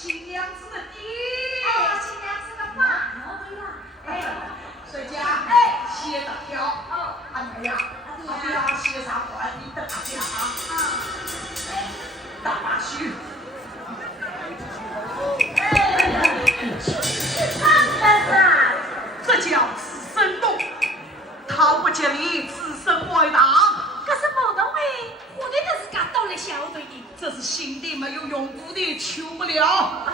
新娘子的爹。哎，新娘子的爸。对呀。哎，谁家？哎，写的条。哦，阿妹呀，阿爹啊，写啥话？你等下点啊。哎，大把许。这叫自身动，他不接你，自身外大。可是某东哎，我对这是感到了小对的。这是新的没有用过的，求不了。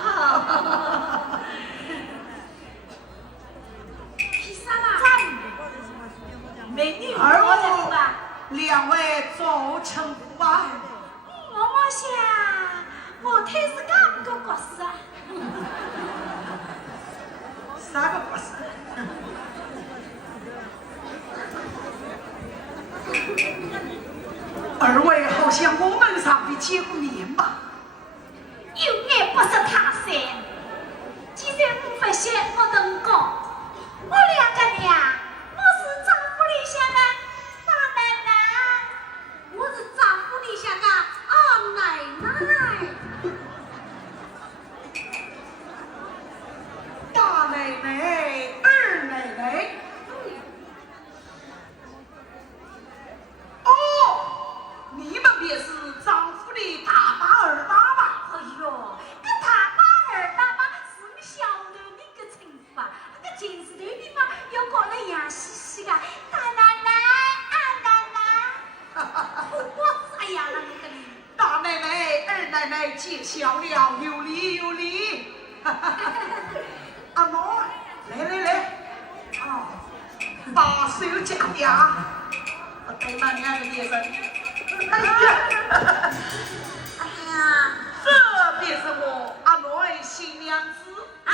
披萨啦，美女，我来吧。两位做称呼吧。我想，我推是干个国事啊。啥个国事？二位好像我们上的见过面吧？有眼不识泰山，既然不发现我能讲，我两个娘，我是丈夫里向的大奶奶，我是丈夫里向的二奶奶。大奶奶、二奶奶。哦，你们便是丈夫的大妈、二妈吧？哎呦，这大妈、二大妈是你晓得那个称呼啊？那个电视台里嘛，有个人杨西西的大奶奶、二奶奶。我哎呀，那个里。大奶奶、二奶奶见笑了，有礼有礼。阿嬷，来，哦，把手夹嗲，对那两个女人。哎呀，这便是我阿妹新娘子啊！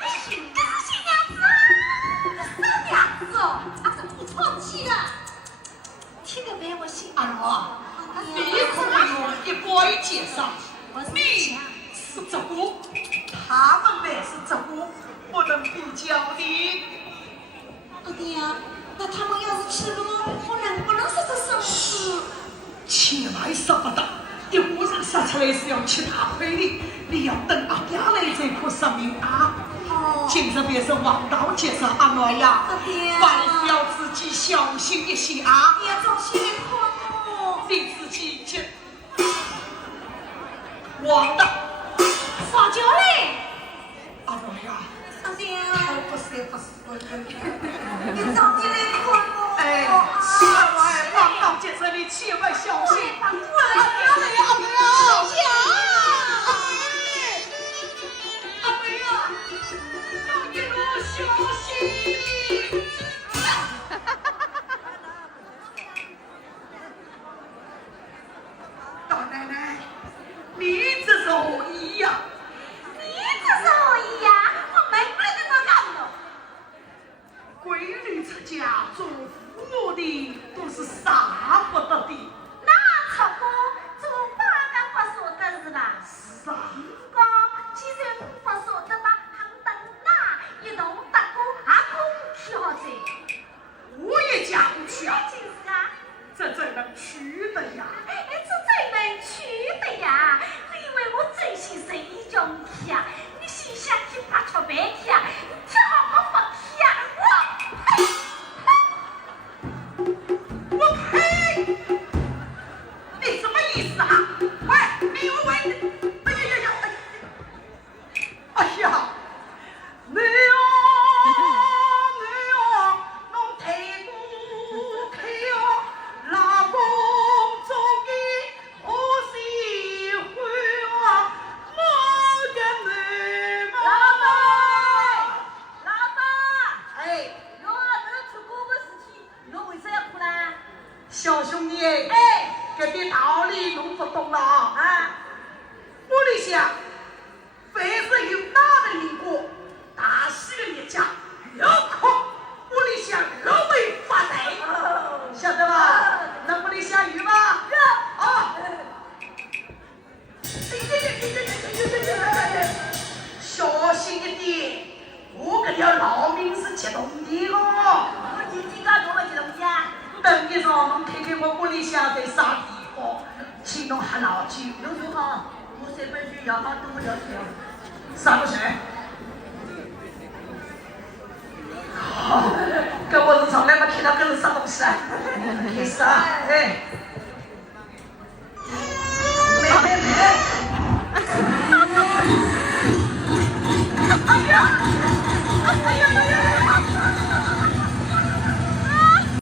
这是新娘子啊！这娘子哦，啊，这不错气了。听得没我新娘子，你可不用一概介绍，你是这个，他们乃是这个，不能比较的。阿爹啊，那他们要是吃了，我能不能说这生事？起来说不得，一伙人杀出来是要吃大亏的，你要等阿爹来这颗生命啊！哦，今日便是王道介绍阿妹呀，阿爹，万要自己小心一些啊！别总是来困我，你自己去。王道，撒娇嘞！阿妹呀，阿爹，不是，你早点来困我。哎，王道介绍你千万小心。阿爹，阿妹呀！小心！大奶奶，你这是何意呀？你这是何意呀？我没不能这干了。闺女出嫁做父母的都是杀不得的。那出过做八个不说的是吧？是啊。哥，既然不说的吧，还等那一同得过阿公去好在。我也嫁不去啊。就是啊。这怎能去的呀？哎，这怎能去的呀？你以为我真心实意叫你去啊？你心想去八吃白去啊？你吃好我不去啊？我呸！你什么意思啊？喂，你喂！哎呀！你哟，侬太过开哦，老公做的我喜欢哦，我的妹妹。老板，哎，侬这出国的事情，侬为啥要哭啦？小兄弟，哎，这点道理侬不懂了啊！我里想，凡是有大的因果，大喜的一家，有空我里想六位发财，晓得吧？能不能下雨吗？啊！小心一点，我这条老命是激动的哦。我今天刚做了几东西啊？等一上，侬看看我屋里向在啥地方，请侬喝老酒。侬说好。读这本书要好读要听。啥不是？跟我日常来嘛，看到跟是啥东西啊？看啥？哎。